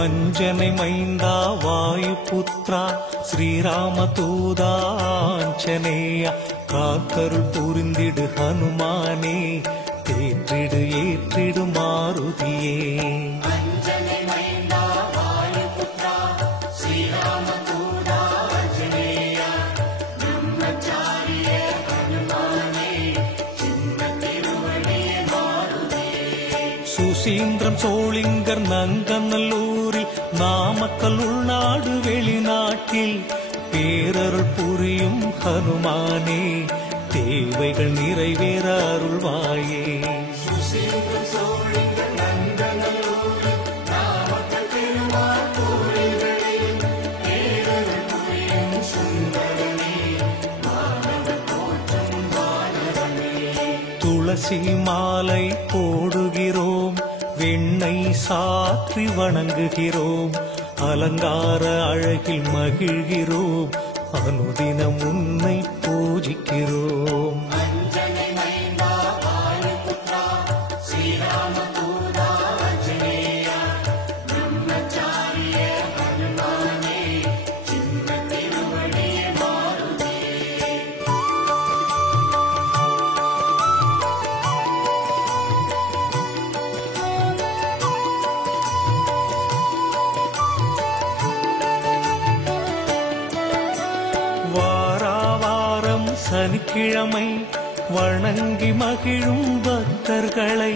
அஞ்சனை மைந்தா வாயுபுத்ரா ஸ்ரீராமதூதாஞ்சனேயா காத்தருள் புரிந்திடு ஹனுமானே தேற்றிடு ஏற்றிடு மாருதியே. சுசீந்திரம் சோளிங்கர் நங்கநல்லூரில் நாமக்கல் உள்நாடு வெளிநாட்டில் பேரருள் புரியும் ஹனுமானே தேவைகள் நிறைவேற அருள்வாயே. துளசி மாலை போடுகிறோம், வெண்ணெய் சாற்றி வணங்குகிறோம், அலங்கார அழகில் மகிழ்கிறோம், அனுதினம் உன்னை பூஜிக்கிறோம். சனிக்கிழமை வணங்கி மகிழும் பக்தர்களை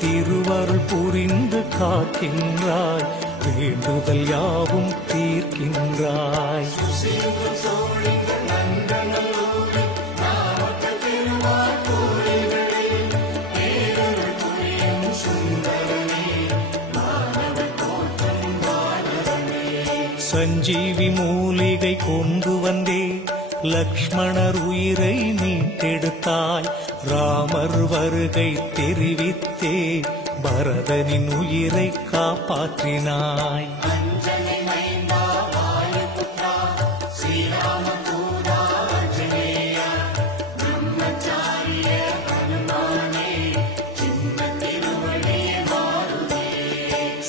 திருவருள் புரிந்து காக்கின்றாய், வேண்டுதல் யாவும் தீர்க்கின்றாய். சஞ்சீவி மூலிகை கொண்டு வந்தே லக்ஷ்மணர் உயிரை மீட்டெடுத்தாய், ராமர் வருகை தெரிவித்தே பரதனின் உயிரை காப்பாற்றினாய்.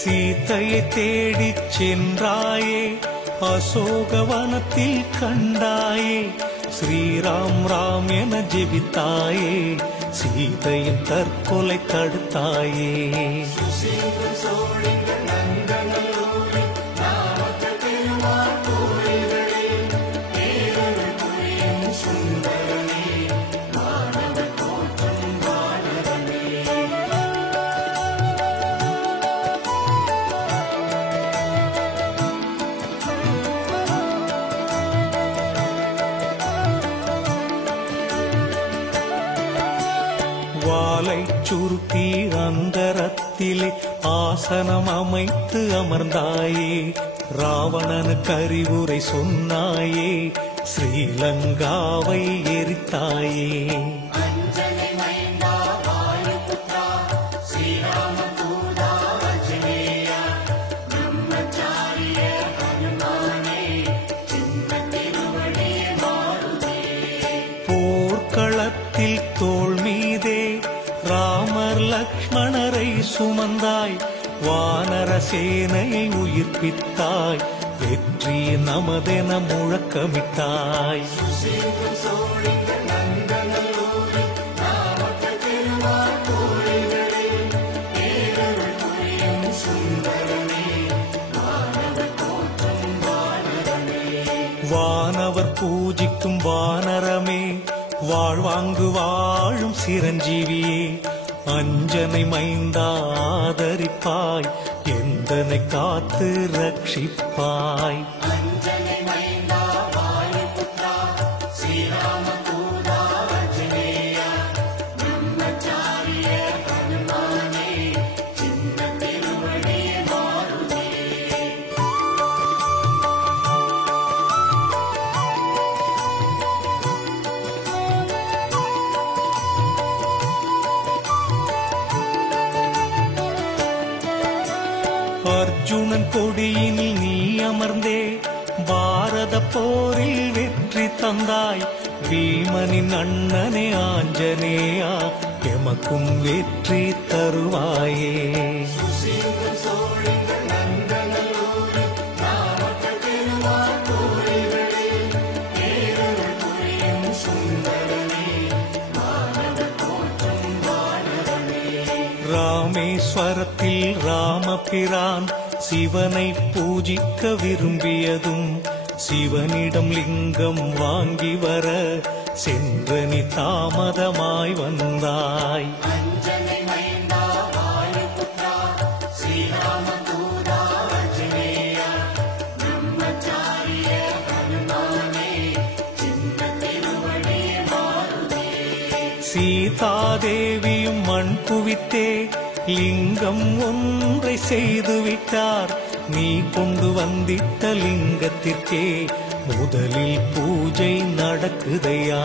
சீதையை தேடிச் சென்றாயே, அசோகவனத்தில் கண்டாயே, ஸ்ரீராம் ராம் என ஜெபித்தாயே, சீதையின் தற்கொலை தடுத்தாயே. வாலை சுருட்டி அந்தரத்திலே ஆசனம் அமைத்து அமர்ந்தாயே, ராவணனுக்கு அறிவுரை சொன்னாயே, ஸ்ரீலங்காவை எரித்தாயே. போர்க்களத்தில் தோள் மீதே ராமர் லக்ஷ்மணரை சுமந்தாய், வானர சேனையை உயிர்ப்பித்தாய், வெற்றி நமதென முழக்கமிட்டாய். வானவர் பூஜிக்கும் வானரமே, வாழ்வாங்கு வாழும் சிரஞ்சீவியே, அஞ்சனை மைந்தா ஆதரிப்பாய், எந்தனை காத்து ரட்சிப்பாய். அர்ஜுனன் கொடியினில் நீ அமர்ந்தே பாரத போரில் வெற்றி தந்தாய், பீமனின் அண்ணனே ஆஞ்சநேயா, எமக்கும் வெற்றி தருவாயே. பகவான் சிவனை பூஜிக்க விரும்பியதும் சிவனிடம் லிங்கம் வாங்கி வர சென்றனி தாமதமாய் வந்தாய். சீதாதேவியும் மண் குவித்தே லிங்கம் ஒன்றை செய்துவிட்டார். நீ கொண்டு வந்திட்ட லிங்கத்திற்கே முதலில் பூஜை நடக்குதையா.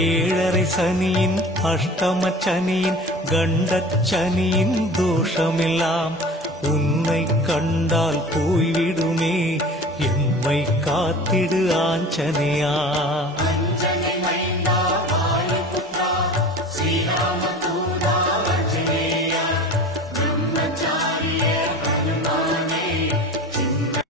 ஏழரை சனியின் அஷ்டம சனியின் கண்டச்சனியின் தோஷமெல்லாம் உன்னை கண்டால் போய்விடுமே. எம்மை காத்திடு ஆஞ்சனையா.